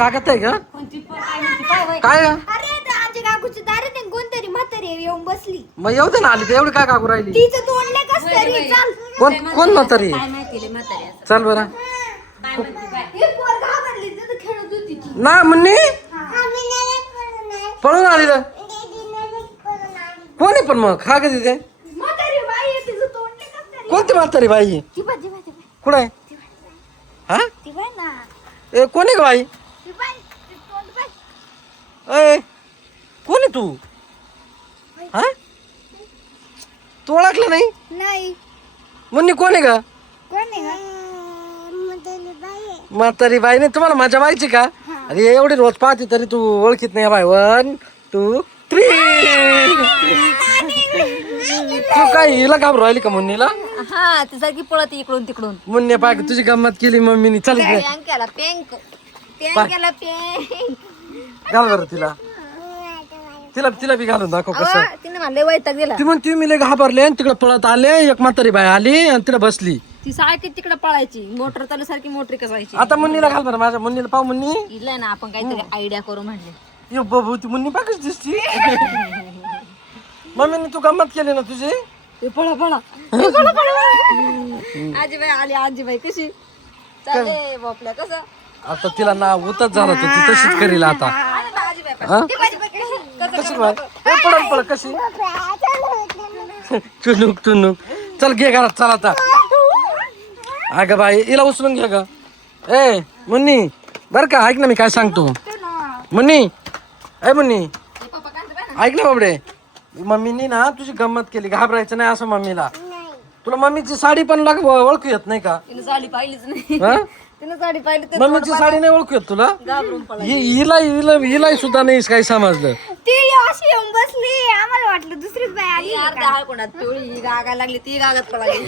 कागद आहे का कोणती पोर काय म्हणते पाय बाई. काय ग? अरे ते आमच्या काकूच्या दारात आहे, कोणतरी म्हातारी येऊन बसली. मग येऊ दे ना आली तर एवढी काय काकू राहिली तिचं तोंडले कस तरी चाल. कोण म्हातारी काय माहिती लय म्हातारी असं. चल बरं काय म्हणते बाय. ही पोर घाबरली तिथं खेळत होती ती. ना मुन्नी पळून आली ना कोण आहे पण मग खा का तिथे म्हातारी बाई आहे, तिचं तोंडले कस तरी. कोणती म्हातारी बाई आहे? ती बाई, ती बाई, ती बाई. कुठं आहे हा ती बाई ना. ए कोण आहे का बाई ती बाई, ती तोंड बाई. ए कोण आहे तू हा तू ओळखलं नाही नाही. मुन्नी कोण आहे का कोण आहे का? म्हातारी बाई नाही तुम्हाला माझ्या बाईची का अरे एवढी रोज पाहते तरी तू ओळखीत नाही बाई 1 2 3 तू काय हिला घाबरू राहिली का मुन्नीला हा ती सारखी पळत इकडून तिकडून. मुन्नी पाय तुझी गंमत केली मम्मीनी चल इकडे प्यांक्याला पेंक बाय. प्यांक्याला पेंक. घाल बरं तिला तिला तिला बी घालून दाखव कसं अहो, तिने म्हणले वैताग दिला. ती म्हणते मी लय घाबरले आणि तिकडे पळत आले एक म्हातारी बाई आली आणि तिला बसली ती सारखी तिकडे पळायची मोटर चालू सारखी मोटरी कसायची. आता मुन्नीला घाल बरं माझ्या मुन्नीला पाहू मुन्नी इला ना आपण काहीतरी आयडिया करू म्हणले. ये बाबू ती मुन्नी पाकच दिसती मम्मीने तू गंमत केली ना तुझी ते पळा पळा आजीबाई आली आजीबाई कशी चालले बापल्या कसं आता तिला ना उतच झाला तर ती तशीच करील आता आली बा आजीबाई पण. हा? ती आजीबाई कशी कशी बाय ए, पळत पळ कशी टुनुक टुनुक चल घे घरात चल आता अगं बाई हिला उचलून घे ग ए मुन्नी बर का ऐक ना मी काय सांगतो मुन्नी ए मुन्नी पप्पा काय ऐक ना बाबडे मम्मीनी ना तुझी गंमत केली घाबरायचं नाही असं मम्मीला तुला मम्मीची साडी पण ओळखू येत नाही का तिने साडी पाहिलीच नाही. हा? तिने साडी पाहिली तर मम्मीची साडी नाही ओळखू येत तुला घाबरून पळा. हिला हिला हिला सुद्धा नाही काही समजलं ती अशी येऊन बसली, आम्हाला वाटलं दुसरीच बाई आली. ती अर्ध्या हाय कोणात पिवळी ही गागा लागली ती गागत पळाली.